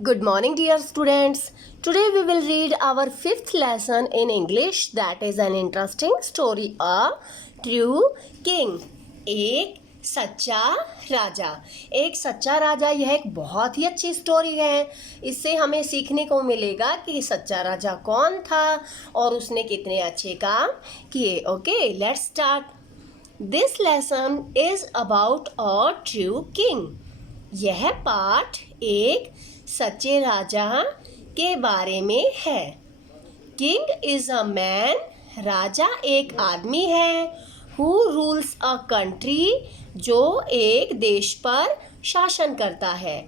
Good morning, dear students. Today we will read our fifth lesson in English, that is an interesting story, a true king. एक सच्चा राजा. एक सच्चा राजा यह एक बहुत ही अच्छी स्टोरी है. इससे हमें सीखने को मिलेगा कि सच्चा राजा कौन था और उसने कितने अच्छे काम किए. Okay, let's start. This lesson is about a true king. यह पाठ एक सच्चे राजा के बारे में है. King is a man. राजा एक आदमी है. Who rules a country. जो एक देश पर शासन करता है.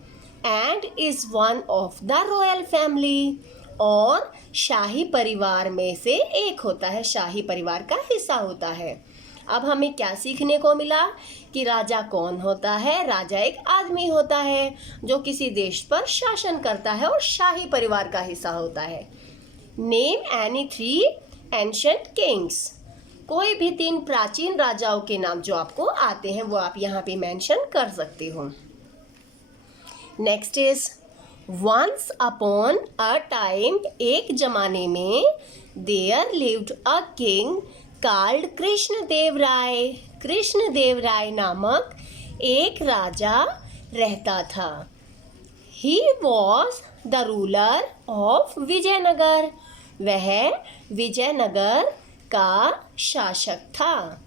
And is one of the royal family. और शाही परिवार में से एक होता है. शाही परिवार का हिस्सा होता है. अब हमें क्या सीखने को मिला कि राजा कौन होता है. राजा एक आदमी होता है जो किसी देश पर शासन करता है और शाही परिवार का हिस्सा होता है. Name any 3 ancient Kings. कोई भी 3 प्राचीन राजाओं के नाम जो आपको आते हैं वो आप यहाँ पे मेंशन कर सकते हो. Next is once upon a time. एक जमाने में there lived a king called Krishnadeva Raya. Krishnadeva Raya नामक एक राजा रहता था. He was the ruler of Vijayanagar. वह विजयनगर का शासक था.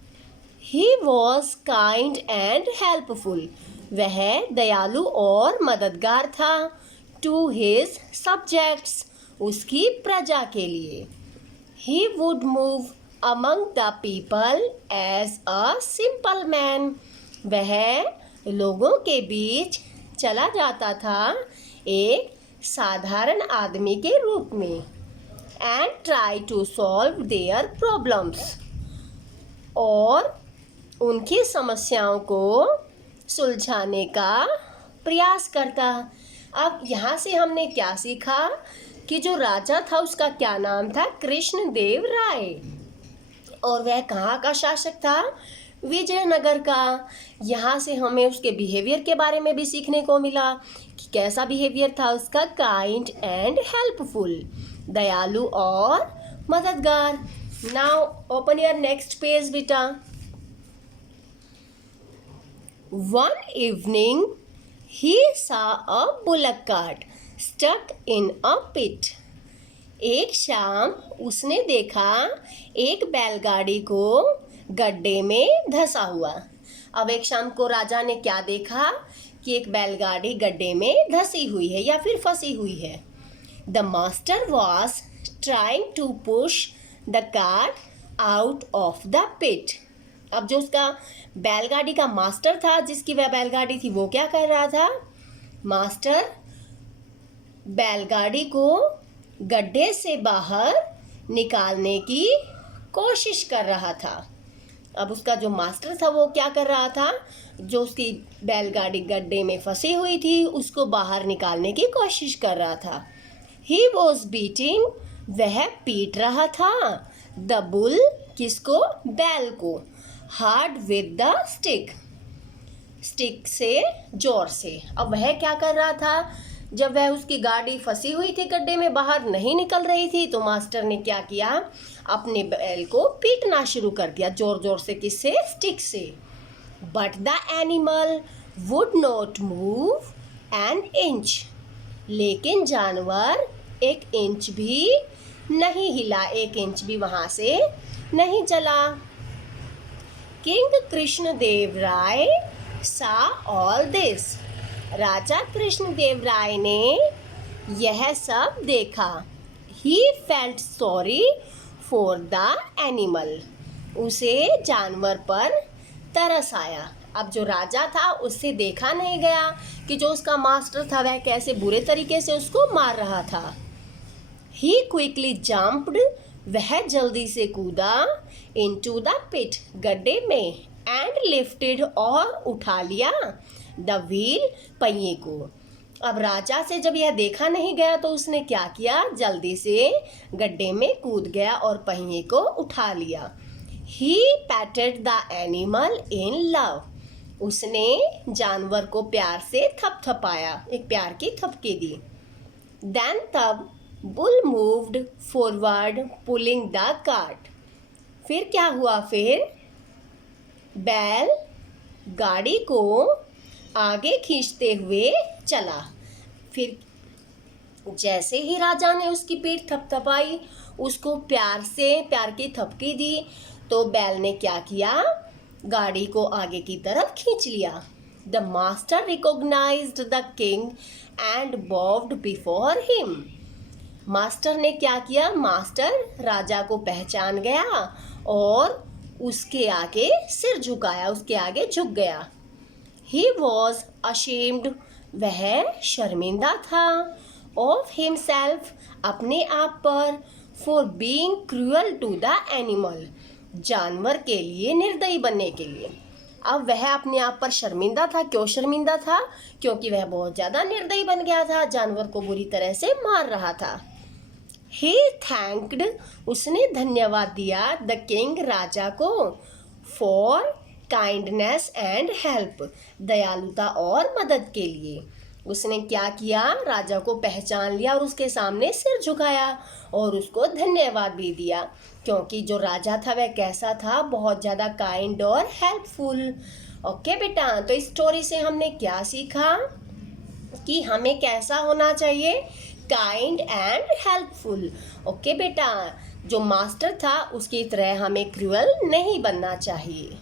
He was kind and helpful. वह दयालु और मददगार था. To his subjects. उसकी प्रजा के लिए. He would move among the people as a simple man. वह लोगों के बीच चला जाता था एक साधारण आदमी के रूप में. and try to solve their problems. और उनकी समस्याओं को सुलझाने का प्रयास करता. अब यहाँ से हमने क्या सीखा कि जो राजा था उसका क्या नाम था. कृष्णदेव राय. और वह कहाँ का शासक था. विजयनगर का. यहाँ से हमें उसके बिहेवियर के बारे में भी सीखने को मिला कि कैसा बिहेवियर था उसका. Kind and helpful. दयालु और मददगार. Now open your next page बेटा. One evening he saw a bullock cart stuck in a pit. एक शाम उसने देखा एक बैलगाड़ी को गड्ढे में धंसा हुआ. अब एक शाम को राजा ने क्या देखा कि एक बैलगाड़ी गड्ढे में धंसी हुई है या फिर फंसी हुई है. The master was trying to push the cart out of the pit. अब जो उसका बैलगाड़ी का मास्टर था, जिसकी वह बैलगाड़ी थी, वो क्या कर रहा था. मास्टर बैलगाड़ी को गड्ढे से बाहर निकालने की कोशिश कर रहा था. अब उसका जो मास्टर था वो क्या कर रहा था. जो उसकी बैलगाड़ी गड्ढे में फंसी हुई थी उसको बाहर निकालने की कोशिश कर रहा था. He was beating. वह पीट रहा था. The bull. किसको. बैल को. Hard with the stick. Stick से, जोर से. अब वह क्या कर रहा था. जब वह उसकी गाड़ी फंसी हुई थी गड्ढे में, बाहर नहीं निकल रही थी, तो मास्टर ने क्या किया. अपने बैल को पीटना शुरू कर दिया जोर जोर से. किससे. स्टिक से. But the animal would not move an inch. लेकिन जानवर एक इंच भी नहीं हिला. एक इंच भी वहां से नहीं चला. किंग कृष्णदेव राय सा ऑल दिस. राजा कृष्णदेव राय ने यह सब देखा. He felt sorry for the animal. उसे जानवर पर तरस आया. अब जो राजा था उससे देखा नहीं गया कि जो उसका मास्टर था वह कैसे बुरे तरीके से उसको मार रहा था. He quickly jumped. वह जल्दी से कूदा. Into the pit. गड्ढे में. And lifted. और उठा लिया द व्हील. पहिए को. अब राजा से जब यह देखा नहीं गया तो उसने क्या किया. जल्दी से गड्ढे में कूद गया और पहिए को उठा लिया. He patted the animal in love. उसने जानवर को प्यार से थपथपाया. एक प्यार की थपकी दी. Then तब bull moved forward pulling the cart. फिर क्या हुआ? फिर बैल गाड़ी को आगे खींचते हुए चला। फिर जैसे ही राजा ने उसकी पीठ थपथपाई, उसको प्यार की थपकी दी, तो बैल ने क्या किया? गाड़ी को आगे की तरफ खींच लिया। The master recognised the king and bowed before him. Master ने क्या किया? मास्टर राजा को पहचान गया और उसके आगे सिर झुकाया, उसके आगे झुक गया। He was ashamed, वह शर्मिंदा था। Of himself, अपने आप पर। For being cruel to the animal, जानवर के लिए निर्दयी बनने के लिए। अब वह अपने आप पर शर्मिंदा था। क्यों शर्मिंदा था? क्योंकि वह बहुत ज़्यादा निर्दयी बन गया था, जानवर को बुरी तरह से मार रहा था। He thanked, उसने धन्यवाद दिया द किंग, राजा को, फॉर काइंडनेस एंड हेल्प, दयालुता और मदद के लिए। उसने क्या किया? राजा को पहचान लिया और उसके सामने सिर झुकाया और उसको धन्यवाद भी दिया, क्योंकि जो राजा था वह कैसा था? बहुत ज़्यादा काइंड और हेल्पफुल। ओके बेटा, तो इस स्टोरी से हमने क्या सीखा कि हमें कैसा होना चाहिए? Kind and helpful. ओके बेटा, जो मास्टर था उसकी तरह हमें क्रूअल नहीं बनना चाहिए।